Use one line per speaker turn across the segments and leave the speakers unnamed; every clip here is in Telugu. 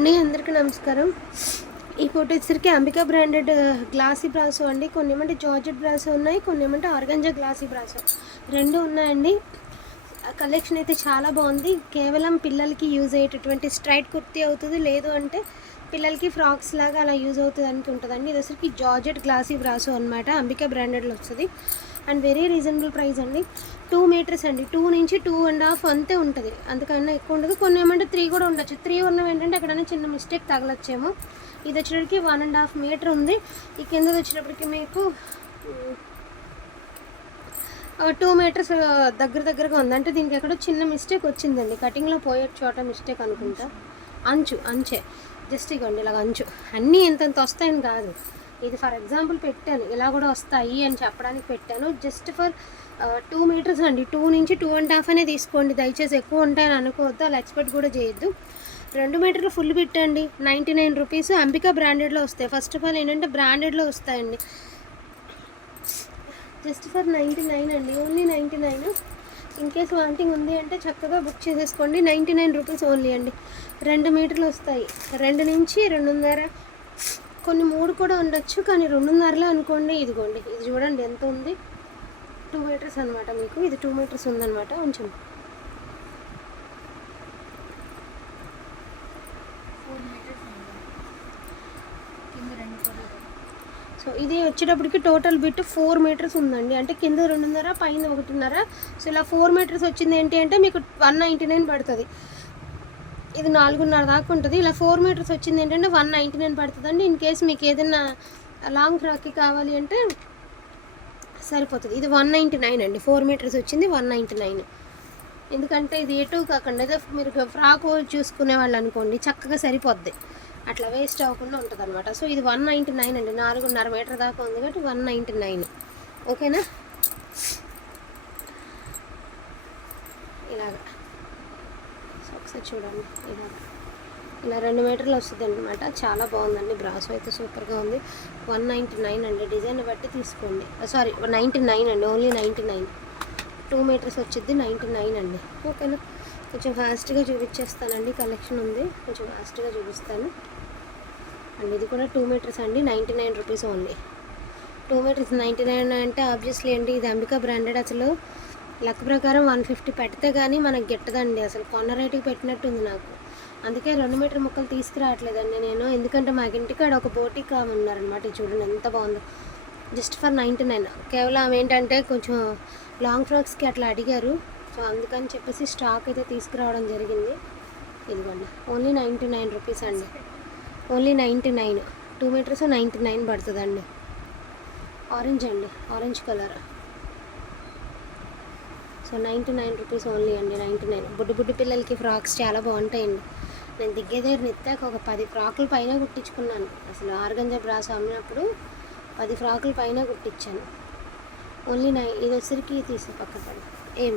అండి అందరికీ నమస్కారం. ఈ ఫోటో వచ్చేసరికి అంబికా బ్రాండెడ్ గ్లాసీ బ్రాసో అండి. కొన్ని ఏమంటే జార్జెట్ బ్రాసో ఉన్నాయి కొన్ని ఏమంటే ఆర్గంజా గ్లాసీ బ్రాసో రెండు ఉన్నాయండి. కలెక్షన్ అయితే చాలా బాగుంది. కేవలం పిల్లలకి యూజ్ అయ్యేటటువంటి స్ట్రైట్ కుర్తీ అవుతుంది. లేదు అంటే పిల్లలకి ఫ్రాక్స్ లాగా అలా యూజ్ అవుతుంది ఉంటుందండి. ఇది వచ్చరికి జార్జెట్ గ్లాసీ బ్రాసో అనమాట అంబికా బ్రాండెడ్లో వస్తుంది. అండ్ వెరీ రీజనబుల్ ప్రైస్ అండి. టూ మీటర్స్ అండి. టూ నుంచి టూ అండ్ హాఫ్ అంతే ఉంటుంది. అంతకన్నా ఎక్కువ ఉండదు. కొన్ని ఏమంటే త్రీ కూడా ఉండొచ్చు. త్రీ ఉన్నవి ఏంటంటే ఎక్కడైనా చిన్న మిస్టేక్ తగలొచ్చేమో. ఇది వచ్చేటప్పటికి వన్ అండ్ హాఫ్ మీటర్ ఉంది. ఈ కింద వచ్చేటప్పటికి మీకు టూ మీటర్స్ దగ్గర దగ్గరగా ఉంది. అంటే దీనికి ఎక్కడో చిన్న మిస్టేక్ వచ్చిందండి. కటింగ్లో పోయే చోట మిస్టేక్ అనుకుంటా. అంచు అంచే. జస్ట్ ఇగోండి ఇలాగ అంచు. అన్నీ ఇంతంత వస్తాయని కాదు. ఇది ఫర్ ఎగ్జాంపుల్ పెట్టాను ఇలా కూడా వస్తాయి అని చెప్పడానికి పెట్టాను. జస్ట్ ఫర్ టూ మీటర్స్ అండి. టూ నుంచి టూ అండ్ హాఫ్ అనే తీసుకోండి. దయచేసి ఎక్కువ ఉంటాయని అనుకోవద్దు అలా ఎక్స్పెక్ట్ కూడా చేయొద్దు. రెండు మీటర్లు ఫుల్ పెట్టండి నైంటీ నైన్ రూపీస్ అంబికా బ్రాండెడ్లో వస్తాయి. ఫస్ట్ ఆఫ్ ఆల్ ఏంటంటే బ్రాండెడ్లో వస్తాయండి. జస్ట్ ఫర్ నైంటీ నైన్ అండి. Only ninety nine. In case wanting ఉంది అంటే చక్కగా బుక్ చేసేసుకోండి. నైంటీ నైన్ రూపీస్ ఓన్లీ అండి. రెండు మీటర్లు వస్తాయి. రెండు నుంచి రెండున్నర. కొన్ని మూడు కూడా ఉండొచ్చు కానీ రెండున్నరలో అనుకోండి. ఇదిగోండి ఇది చూడండి ఎంత ఉంది? టూ మీటర్స్ అనమాట మీకు. ఇది టూ మీటర్స్ ఉందన్నమాట. కొంచెం
ఫోర్ మీటర్స్ ఉంది కింద రెండు పొరలు
సో ఇది వచ్చేటప్పటికి టోటల్ బిట్ ఫోర్ మీటర్స్ ఉందండి. అంటే కింద రెండున్నర పైన ఒకటిన్నర. సో ఇలా ఫోర్ మీటర్స్ వచ్చింది ఏంటి అంటే మీకు వన్ నైంటీ నైన్ పడుతుంది. ఇది నాలుగున్నర దాకా ఉంటుంది. ఇలా ఫోర్ మీటర్స్ వచ్చింది ఏంటంటే వన్ నైంటీ నైన్ పడుతుందండి. ఇన్ కేసు మీకు ఏదైనా లాంగ్ ఫ్రాక్కి కావాలి అంటే సరిపోతుంది. ఇది వన్ నైంటీ నైన్ అండి. ఫోర్ మీటర్స్ వచ్చింది వన్ నైంటీ నైన్ ఎందుకంటే ఇది ఎటు కాకుండా ఏదో మీరు ఫ్రాక్ చూసుకునే వాళ్ళు అనుకోండి చక్కగా సరిపోద్ది. అట్లా వేస్ట్ అవ్వకుండా ఉంటుంది అనమాట సో ఇది వన్ నైంటీ నైన్ అండి. నాలుగున్నర మీటర్ దాకా ఉంది కాబట్టి వన్ నైంటీ నైన్ ఓకేనా? ఇలాగా. సో ఒకసారి చూడండి. ఇలాగా. ఇలా రెండు మీటర్లు వస్తుంది అనమాట చాలా బాగుందండి. బ్రాస్ అయితే సూపర్గా ఉంది. వన్ నైంటీ నైన్ అండి. డిజైన్ బట్టి తీసుకోండి. సారీ నైంటీ నైన్ అండి. Only ninety nine two meters వచ్చింది నైంటీ నైన్ అండి. ఓకేనా? కొంచెం ఫాస్ట్గా చూపించేస్తానండి కలెక్షన్ ఉంది. కొంచెం ఫాస్ట్గా చూపిస్తాను. అండ్ ఇది కూడా టూ మీటర్స్ అండి ninety nine rupees only two meters ninety nine అంటే ఆబ్వియస్లీ అండి ఇది అంబికా బ్రాండెడ్ అసలు. లెక్క ప్రకారం వన్ ఫిఫ్టీ పెడితే కానీ మనకు గిట్టదండి అసలు కొన్న రేటుకి పెట్టినట్టుంది నాకు. అందుకే రెండు మీటర్ ముక్కలు తీసుకురావట్లేదండి నేను. ఎందుకంటే మాకు ఇంటికాడ ఒక బోటిక్ ఆమె ఉన్నారనమాట చూడండి ఎంత బాగుందో. జస్ట్ ఫర్ నైంటీ నైన్ కేవలం ఏంటంటే కొంచెం లాంగ్ ఫ్రాక్స్కి అట్లా అడిగారు. సో అందుకని చెప్పేసి స్టాక్ అయితే తీసుకురావడం జరిగింది. ఇదిగోండి ఓన్లీ నైంటీ నైన్ రూపీస్ అండి. Only ninety nine two meters ninety nine పడుతుందండి. ఆరెంజ్ అండి orange colour. So ninety nine rupees only అండి నైంటీ నైన్. బుడ్డి బుడ్డి పిల్లలకి ఫ్రాక్స్ చాలా బాగుంటాయండి. నేను దిగ్గే దగ్గర నెత్తాక ఒక పది ఫ్రాకుల పైన కుట్టించుకున్నాను. అసలు ఆర్గంజా బ్రాస్ అమ్మినప్పుడు పది ఫ్రాకుల పైన కుట్టించాను. ఓన్లీ నై ఇది వచ్చరికి తీసే పక్క ఏం?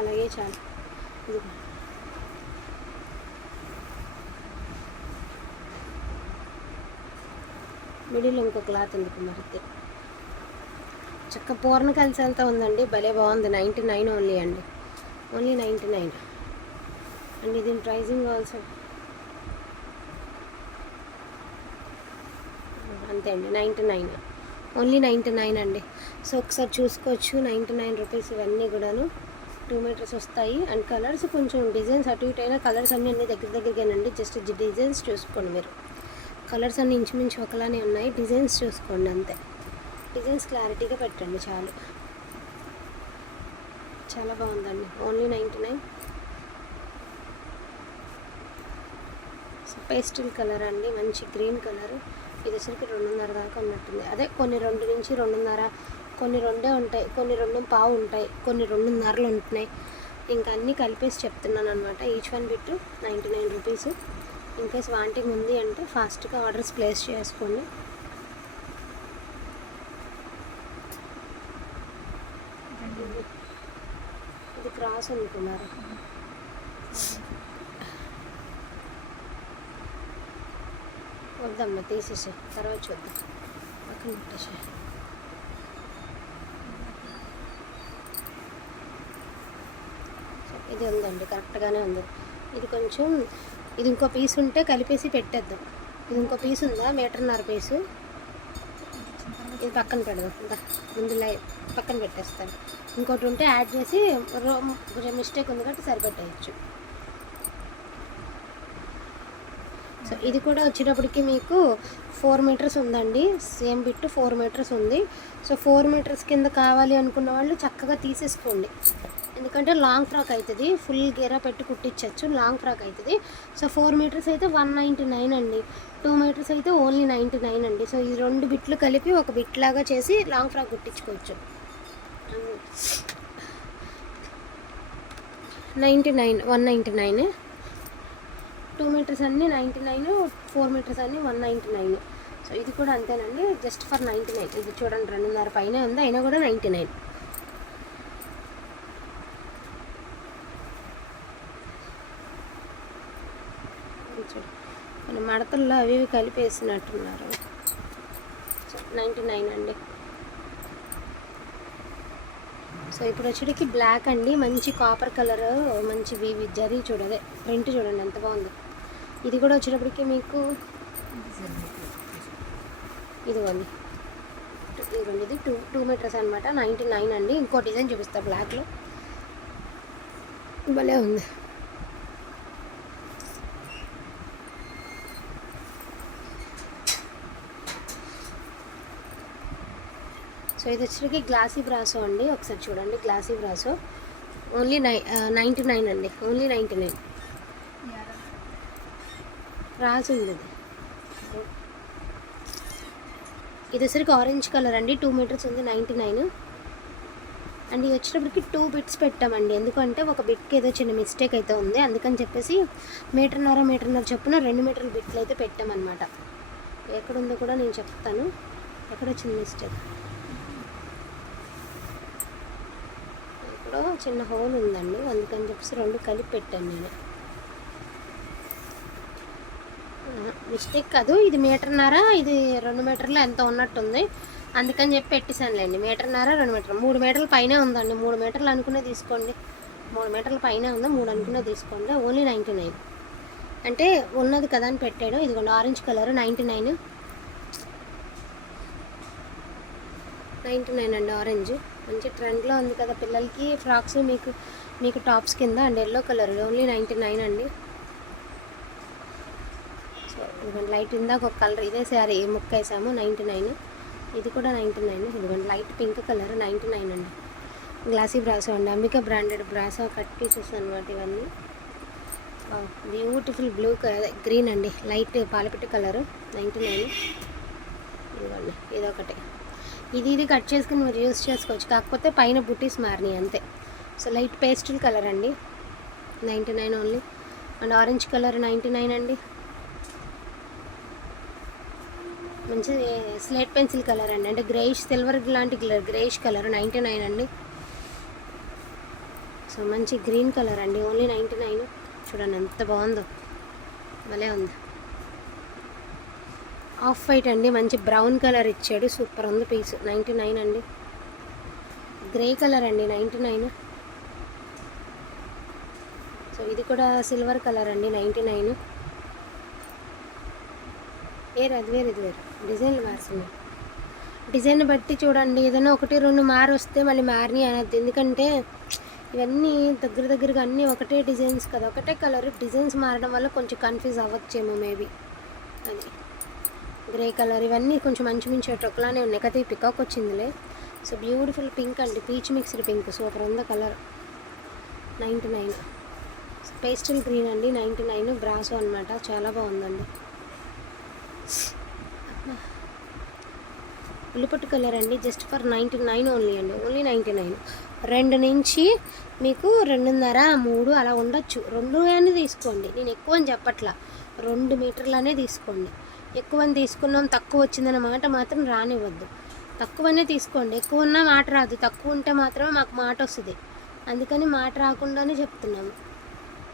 అలాగే చాలు. మిడిల్ ఇంకో క్లాత్ ఉంది కుమార్తె చక్క పూర్ణ కలిసి అంతా ఉందండి. భలే బాగుంది. నైంటీ నైన్ ఓన్లీ అండి. Only ninety nine. అండ్ దీని ప్రైజింగ్ ఆల్సో అంతే అండి. Ninety nine. Only ninety nine అండి. సో ఒకసారి చూసుకోవచ్చు. నైంటీ నైన్ రూపీస్ ఇవన్నీ కూడాను. టూ మీటర్స్ వస్తాయి. అండ్ కలర్స్ కొంచెం డిజైన్స్ అటు ఇటు అయినా కలర్స్ అన్నీ అన్ని దగ్గర దగ్గరగానండి జస్ట్ డిజైన్స్ చూసుకోండి మీరు. కలర్స్ అన్ని ఇంచుమించు ఒకలానే ఉన్నాయి. డిజైన్స్ చూసుకోండి అంతే. డిజైన్స్ క్లారిటీగా పెట్టండి చాలు. చాలా బాగుందండి. Only ninety nine. Pastel colour అండి. మంచి గ్రీన్ కలర్ ఇది వచ్చరికి రెండున్నర దాకా ఉన్నట్టుంది. అదే కొన్ని రెండు నుంచి రెండున్నర కొన్ని రెండే ఉంటాయి కొన్ని రెండు పావు ఉంటాయి కొన్ని రెండున్నరలు ఉంటున్నాయి. ఇంకా అన్నీ కలిపేసి చెప్తున్నాను అనమాట each one bit ninety nine rupees in case wanting ఉంది అంటే ఫాస్ట్గా ఆర్డర్స్ ప్లేస్ చేసుకోండి. ఇది క్రాస్ అనుకున్నారు? వద్దమ్మా తీసేసి తర్వాత చూద్దాం. పక్కన పెట్టేసి ఇది ఉందండి కరెక్ట్గానే ఉంది. ఇది కొంచెం ఇది ఇంకో పీస్ ఉంటే కలిపేసి పెట్టేద్దాం. ఇది ఇంకో పీస్ ఉందా? మీటర్న్నర పీసు ఇది పక్కన పెడదాం. ఇంకా ముందు లై పక్కన పెట్టేస్తాను. ఇంకోటి ఉంటే యాడ్ చేసి రో కొంచెం మిస్టేక్ ఉంది కాబట్టి సరిపెట్టేయచ్చు. సో ఇది కూడా వచ్చేటప్పటికి మీకు ఫోర్ మీటర్స్ ఉందండి. సేమ్ బిట్ ఫోర్ మీటర్స్ ఉంది. సో ఫోర్ మీటర్స్ కింద కావాలి అనుకున్న వాళ్ళు చక్కగా తీసేసుకోండి. ఎందుకంటే లాంగ్ ఫ్రాక్ అవుతుంది ఫుల్ గెరా పెట్టి కుట్టించవచ్చు లాంగ్ ఫ్రాక్ అవుతుంది సో ఫోర్ మీటర్స్ అయితే వన్ నైంటీ నైన్ అండి. టూ మీటర్స్ అయితే ఓన్లీ నైంటీ నైన్ అండి. సో ఈ రెండు బిట్లు కలిపి ఒక బిట్ లాగా చేసి long frock కుట్టించుకోవచ్చు. Ninety nine one ninety nine two meters అన్నీ నైంటీ నైన్ ఫోర్ మీటర్స్ అన్నీ వన్ నైంటీ నైన్. సో ఇది కూడా అంతేనండి. Just for ninety nine. ఇది చూడండి రెండున్నర పైన ఉంది అయినా కూడా నైంటీ నైన్. మన మడతల్లో అవి ఇవి కలిపేసినట్టున్నారు. నైంటీ నైన్ అండి. సో ఇప్పుడు వచ్చేటికి బ్లాక్ అండి. మంచి కాపర్ కలర్ మంచి వివి జరీ చూడదే ప్రింట్ చూడండి ఎంత బాగుంది. ఇది కూడా వచ్చేటప్పటికి మీకు ఇదిగోండి. ఇదిగోండి ఇది టూ టూ మీటర్స్ అనమాట నైంటీ నైన్ అండి. ఇంకో డిజైన్ చూపిస్తా బ్లాక్లో భలే ఉంది. సో ఇది వచ్చేసరికి గ్లాసీ బ్రాసో అండి. ఒకసారి చూడండి గ్లాసీ బ్రాసో ఓన్లీ నై నైంటీ నైన్ అండి. ఓన్లీ నైంటీ నైన్ రాసి ఉంది ఇది వచ్చరికి ఆరెంజ్ కలర్ అండి. టూ మీటర్స్ ఉంది నైంటీ నైన్ అండ్ ఇది వచ్చేటప్పటికి టూ బిట్స్ పెట్టామండి. ఎందుకంటే ఒక బిట్కి ఏదో చిన్న మిస్టేక్ అయితే ఉంది. అందుకని చెప్పేసి మీటర్న్నర మీటర్న్నర చొప్పున రెండు మీటర్ల బిట్లు అయితే పెట్టామన్నమాట. ఎక్కడుందో కూడా నేను చెప్తాను. ఎక్కడ చిన్న మిస్టేక్ ఇక్కడ చిన్న హోల్ ఉందండి. అందుకని చెప్పేసి రెండు కలిపి పెట్టాను నేను. మిస్టేక్ కాదు. ఇది మీటర్న్నర ఇది రెండు మీటర్లు ఎంత ఉన్నట్టుంది. అందుకని చెప్పి పెట్టేశానులేండి. మీటర్న్నర రెండు మీటర్లు. మూడు మీటర్ల పైన ఉందండి. మూడు మీటర్లు అనుకునే తీసుకోండి. మూడు మీటర్ల పైనే ఉందా? మూడు అనుకునే తీసుకోండి. Only ninety nine. అంటే ఉన్నది కదా అని పెట్టాడు. ఇదిగోండి orange colour ninety nine. Ninety nine అండి ఆరెంజ్. మంచి ట్రెండ్లో ఉంది కదా పిల్లలకి. ఫ్రాక్స్ మీకు మీకు టాప్స్ కింద and yellow colour only ninety nine అండి. ఇదిగోండి లైట్ ఇందాక ఒక కలర్ ఇదే సారీ ముక్క వేసాము నైంటీ నైన్ ఇది కూడా నైంటీ నైన్ ఇదిగోండి light pink colour ninety nine అండి. గ్లాసీ బ్రాసో అండి. Ambika branded brasso cut pieces అనమాట ఇవన్నీ. బ్యూటిఫుల్ బ్లూ గ్రీన్ అండి. లైట్ పాలపిట్ట కలర్ నైంటీ నైన్ ఇదిగోండి ఇదొకటి. ఇది ఇది కట్ చేసుకుని మీరు యూస్ చేసుకోవచ్చు. కాకపోతే పైన బుటీస్ మారినాయి అంతే. సో లైట్ పేస్టల్ కలర్ అండి. Ninety nine only and orange colour ninety nine అండి. మంచి స్లేట్ పెన్సిల్ కలర్ అండి. అంటే గ్రేయిష్ సిల్వర్ లాంటి colour grayish colour ninety nine అండి. సో మంచి గ్రీన్ కలర్ అండి. Only ninety nine. చూడండి ఎంత బాగుందో. భలే ఉంది. ఆఫ్ వైట్ అండి. మంచి బ్రౌన్ కలర్ ఇచ్చాడు. సూపర్ ఉంది పీస్. నైంటీ నైన్ అండి. గ్రే కలర్ అండి నైంటీ నైన్. సో ఇది కూడా సిల్వర్ కలర్ అండి నైంటీ నైన్. వేరు అది వేరు ఇది వేరు. డిజైన్లు మార్చింది డిజైన్ బట్టి చూడండి ఏదైనా ఒకటి రెండు మారు వస్తే మళ్ళీ మారిని అనద్దు. ఎందుకంటే ఇవన్నీ దగ్గర దగ్గరగా అన్నీ ఒకటే డిజైన్స్ కదా. ఒకటే కలర్ డిజైన్స్ మారడం వల్ల కొంచెం కన్ఫ్యూజ్ అవ్వచ్చేమో మేబీ అది. గ్రే కలర్ ఇవన్నీ కొంచెం మంచి మంచి ఒకలానే ఉన్నాయి. కదా ఈ పికాక్ వచ్చిందిలే. సో బ్యూటిఫుల్ పింక్ అండి. Peach mixed pink. సూపర్ ఉంది colour. Ninety nine. Pastel green అండి. Ninety nine. బ్రాసో అనమాట చాలా బాగుందండి. ఉల్లిపట్టు కలర్ అండి just for ninety nine only అండి. Only ninety nine. రెండు నుంచి మీకు రెండున్నర మూడు అలా ఉండొచ్చు. రెండు అని తీసుకోండి. నేను ఎక్కువ అని చెప్పట్లా. రెండు మీటర్లనే తీసుకోండి. ఎక్కువ అని తీసుకున్నాం తక్కువ వచ్చిందన్న మాట మాత్రం రానివ్వద్దు. తక్కువనే తీసుకోండి. ఎక్కువ ఉన్నా మాట రాదు. తక్కువ ఉంటే మాత్రమే మాకు మాట వస్తుంది. అందుకని మాట రాకుండానే చెప్తున్నాము.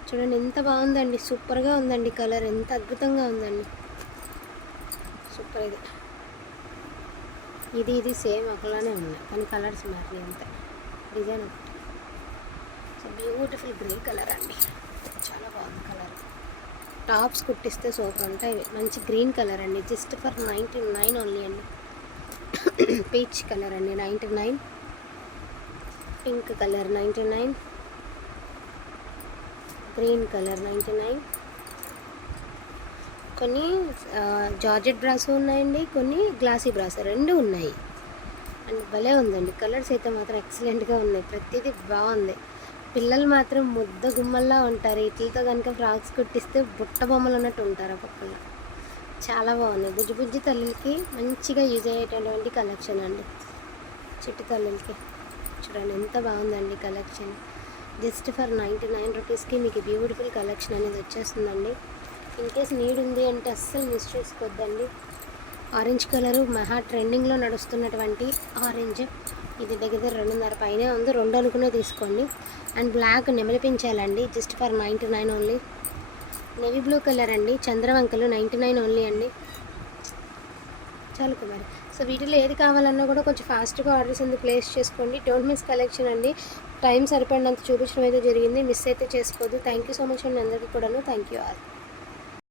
చూడండి ఎంత బాగుందండి. సూపర్గా ఉందండి కలర్. ఎంత అద్భుతంగా ఉందండి. సూపర్ ఇది. ఇది ఇది సేమ్ ఒకలానే ఉన్నాయి కానీ కలర్స్ మారినాయి అంతే. డిజైన్ ఒకటి. సో బ్యూటిఫుల్ గ్రే కలర్ అండి. చాలా బాగుంది కలర్ టాప్స్ కుట్టిస్తే సూపర్ ఉంటాయి మంచి గ్రీన్ కలర్ అండి. Just for ninety nine only అండి. పీచ్ కలర్ అండి. Ninety nine pink colour ninety nine green colour ninety nine కొన్ని జార్జెట్ బ్రాస్ ఉన్నాయండి కొన్ని గ్లాసీ బ్రాస్ రెండు ఉన్నాయి. అండ్ భలే ఉందండి. కలర్స్ అయితే మాత్రం ఎక్సలెంట్గా ఉన్నాయి. ప్రతిదీ బాగుంది. పిల్లలు మాత్రం ముద్ద గుమ్మల్లా ఉంటారు. వీటితో కనుక ఫ్రాక్స్ కుట్టిస్తే బుట్ట బొమ్మలు ఉన్నట్టు ఉంటారు ఆ పక్కన. చాలా బాగుంది. బుజ్జి బుజ్జి తల్లులకి మంచిగా యూజ్ అయ్యేటటువంటి కలెక్షన్ అండి. చిట్టి తల్లులకి. చూడండి ఎంత బాగుందండి collection. Just for ninety nine రూపీస్కి మీకు బ్యూటిఫుల్ కలెక్షన్ అనేది వచ్చేస్తుందండి. ఇన్ కేస్ నీడ్ ఉంది అంటే అస్సలు మిస్ చేసుకోవద్దండి. ఆరెంజ్ కలరు మహా ట్రెండింగ్లో నడుస్తున్నటువంటి ఆరెంజ్ ఇది దగ్గర దగ్గర రెండున్నర పైన ఉంది. రెండు అనుకునే తీసుకోండి. అండ్ బ్లాక్ నెమలి పెంచాలండి. Just for ninety nine only navy blue colour అండి. చంద్రవంకలు నైంటీ నైన్ ఓన్లీ అండి. చాలు కుమారి సో వీటిలో ఏది కావాలన్నా కూడా కొంచెం ఫాస్ట్గా ఆర్డర్స్ ఎందుకు ప్లేస్ చేసుకోండి. డోంట్ మిస్ కలెక్షన్ అండి. టైం సరిపడినంత చూపించడం అయితే జరిగింది. మిస్ అయితే చేసుకోవద్దు. థ్యాంక్ యూ సో మచ్ అండి అందరికీ కూడాను. Thank you all